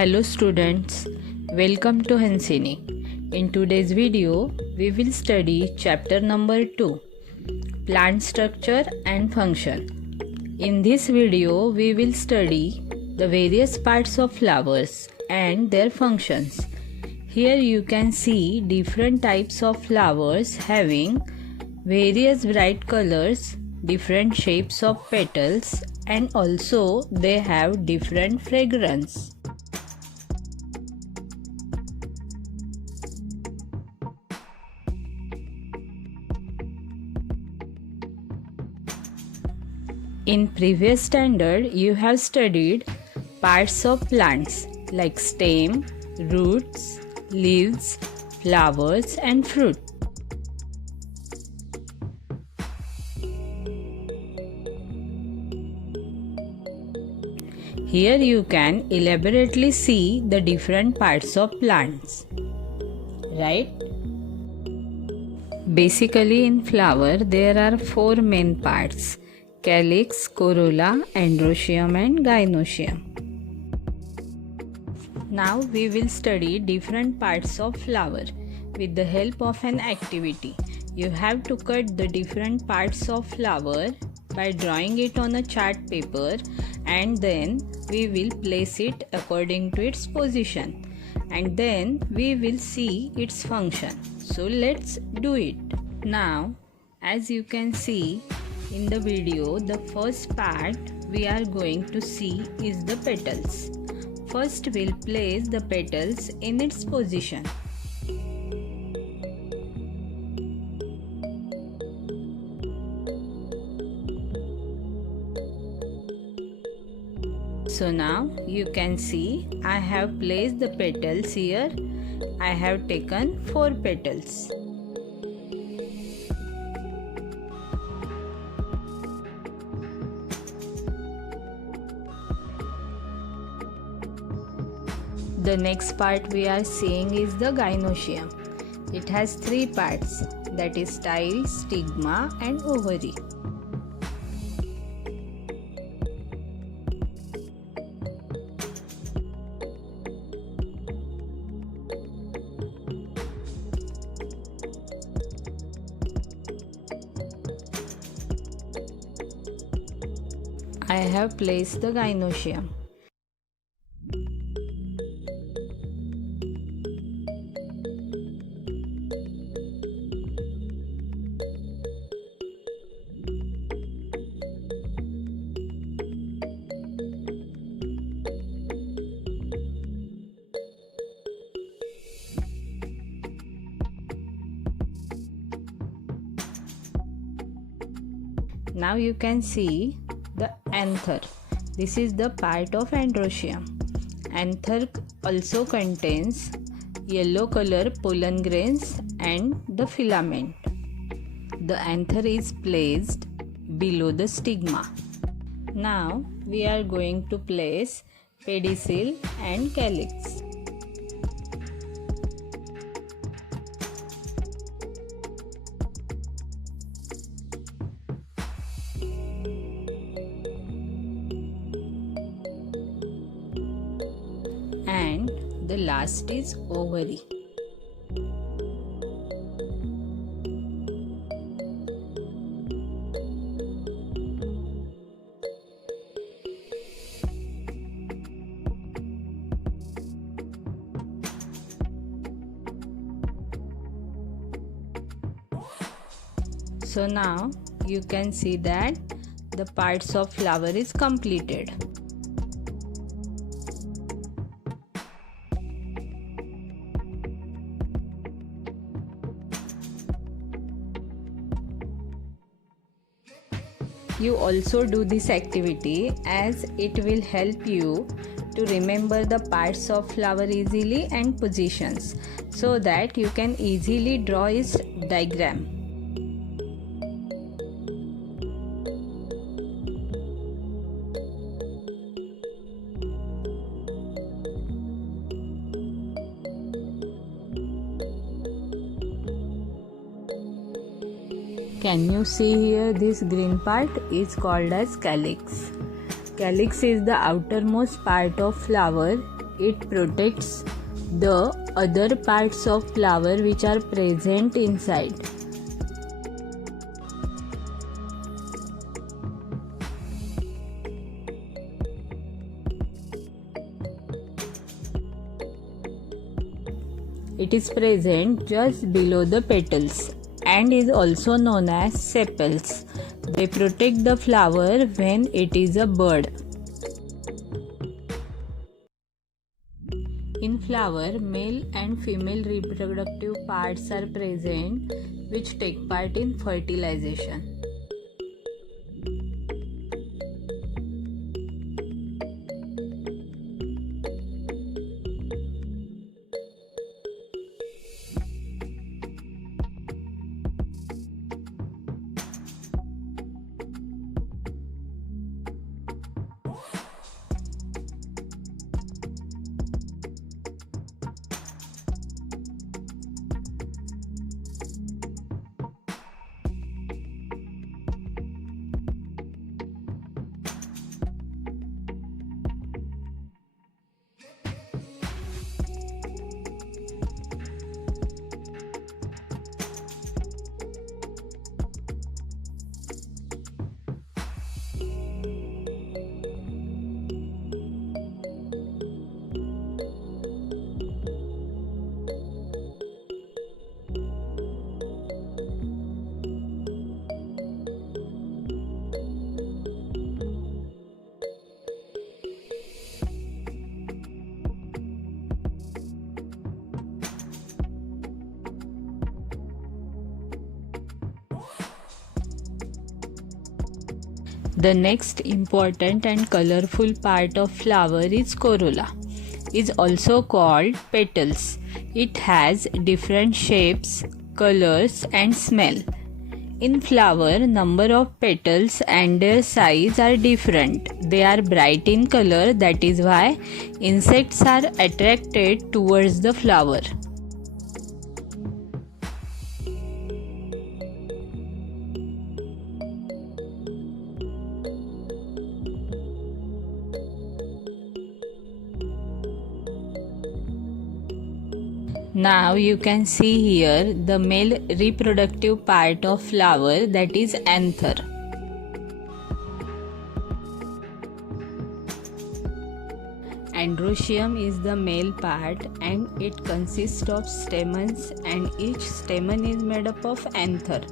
Hello students, welcome to Hansini. In today's video, we will study chapter number 2, Plant Structure and Function. In this video, we will study the various parts of flowers and their functions. Here you can see different types of flowers having various bright colors, different shapes of petals, and also they have different fragrance. In previous standard, you have studied parts of plants like stem, roots, leaves, flowers and fruit. Here you can elaborately see the different parts of plants, right? Basically in flower there are 4 main parts: calyx, corolla, androecium and gynoecium. Now we will study different parts of flower with the help of an activity. You have to cut the different parts of flower by drawing it on a chart paper, and then we will place it according to its position, and then we will see its function. So let's do it. Now, as you can see in the video, the first part we are going to see is the petals. First we'll place the petals in its position. So now you can see I have placed the petals here. I have taken 4 petals. The next part we are seeing is the gynoecium. It has 3 parts, that is style, stigma and ovary. I have placed the gynoecium. Now you can see the anther. This is the part of androecium. Anther also contains yellow color pollen grains and the filament. The anther is placed below the stigma. Now we are going to place pedicel and calyx. And the last is ovary. So now you can see that the parts of flower is completed. You also do this activity as it will help you to remember the parts of flower easily and positions, so that you can easily draw its diagram. Can you see here, this green part is called as calyx. Calyx is the outermost part of flower it protects the other parts of flower which are present inside. It is present just below the petals and is also known as sepals. They protect the flower when it is a bud. In flower, male and female reproductive parts are present which take part in fertilization. The next important and colorful part of flower is corolla. Is also called petals. It has different shapes, colors and smell. In flower, number of petals and their size are different. They are bright in color, that is why insects are attracted towards the flower. Now you can see here the male reproductive part of flower, that is anther. Androecium is the male part and it consists of stamens, and each stamen is made up of anther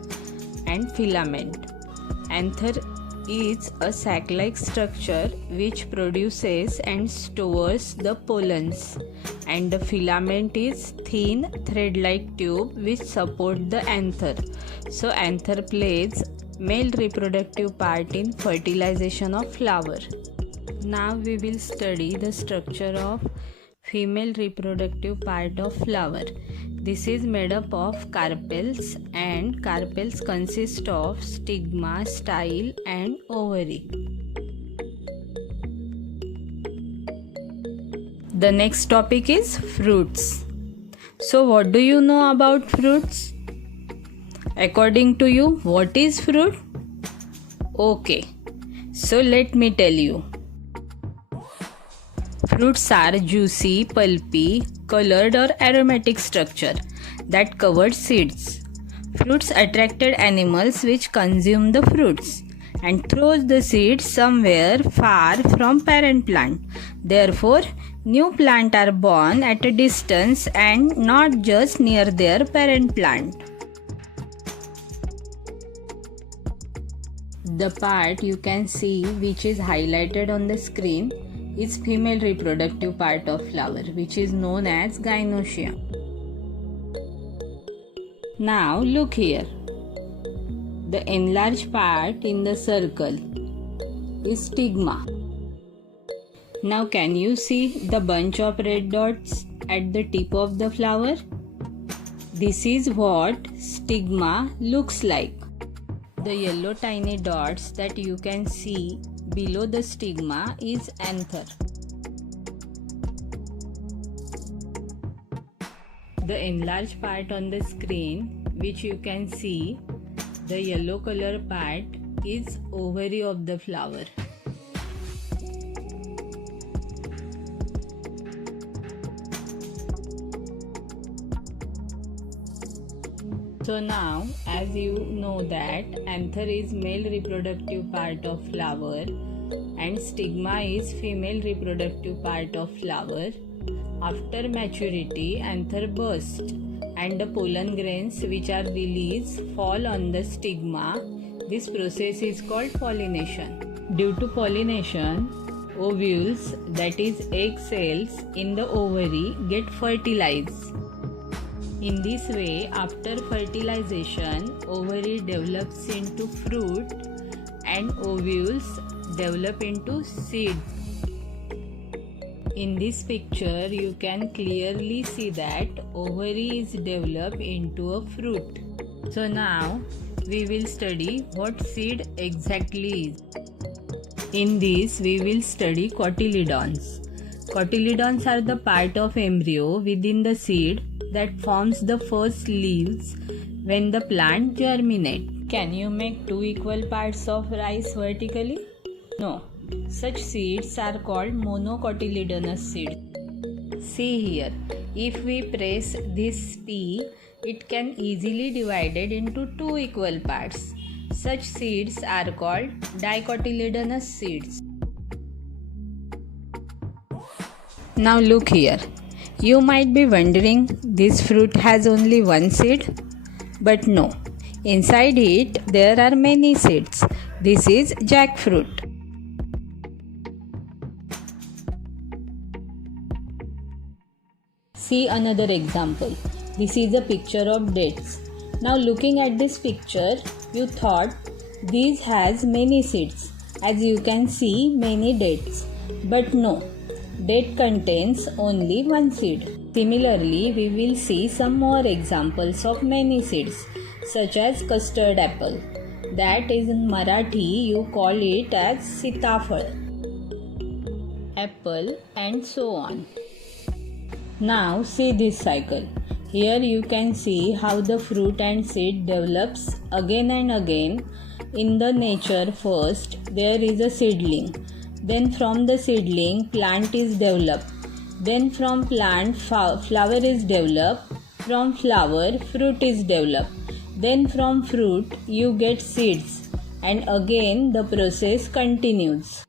and filament. Anther is a sac-like structure which produces and stores the pollens, and the filament is thin thread-like tube which support the anther. So anther plays male reproductive part in fertilization of flower. Now we will study the structure of female reproductive part of flower. This is made up of carpels, and carpels consist of stigma, style and ovary. The next topic is fruits. So what do you know about fruits? According to you, what is fruit? Okay, so let me tell you. Fruits are juicy, pulpy, colored or aromatic structure that covered seeds. Fruits attracted animals which consume the fruits and throws the seeds somewhere far from parent plant. Therefore, new plants are born at a distance and not just near their parent plant. The part you can see which is highlighted on the screen is female reproductive part of flower, which is known as gynoecium. Now look here. The enlarged part in the circle is stigma. Now can you see the bunch of red dots at the tip of the flower? This is what stigma looks like. The yellow tiny dots that you can see below the stigma is anther. The enlarged part on the screen, which you can see, the yellow color part is ovary of the flower. So now, as you know that anther is male reproductive part of flower and stigma is female reproductive part of flower. After maturity, anther bursts and the pollen grains which are released fall on the stigma. This process is called pollination. Due to pollination, ovules, that is egg cells in the ovary, get fertilized. In this way, after fertilization, ovary develops into fruit and ovules develop into seed. In this picture, you can clearly see that ovary is developed into a fruit. So now, we will study what seed exactly is. In this, we will study cotyledons. Cotyledons are the part of embryo within the seed that forms the first leaves when the plant germinates. Can you make two equal parts of rice vertically? No. Such seeds are called monocotyledonous seeds. See here, if we press this P, it can easily be divided into two equal parts. Such seeds are called dicotyledonous seeds. Now look here. You might be wondering, this fruit has only one seed? But no. Inside it, there are many seeds. This is jackfruit. See another example. This is a picture of dates. Now looking at this picture, you thought these has many seeds. As you can see, many dates. But no, date contains only one seed. Similarly, we will see some more examples of many seeds, such as custard apple. That is in Marathi, you call it as sitafal, apple, and so on. Now see this cycle. Here you can see how the fruit and seed develops again and again. In the nature, first there is a seedling. Then from the seedling, plant is developed. Then from plant, flower is developed. From flower, fruit is developed. Then from fruit, you get seeds. And again the process continues.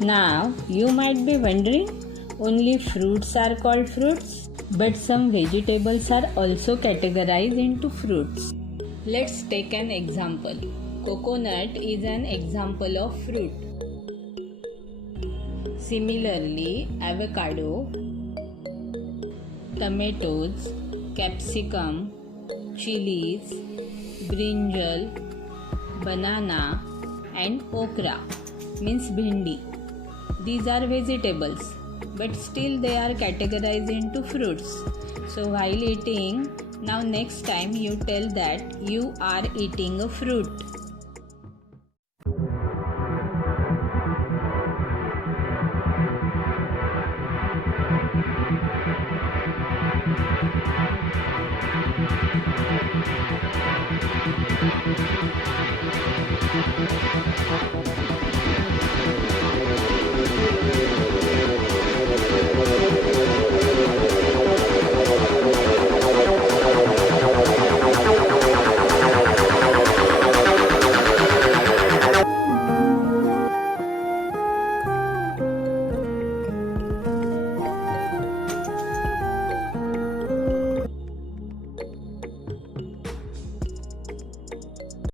Now, you might be wondering, only fruits are called fruits, but some vegetables are also categorized into fruits. Let's take an example. Coconut is an example of fruit. Similarly, avocado, tomatoes, capsicum, chilies, brinjal, banana, and okra means bhindi. These are vegetables, but still they are categorized into fruits. So while eating, now next time you tell that you are eating a fruit.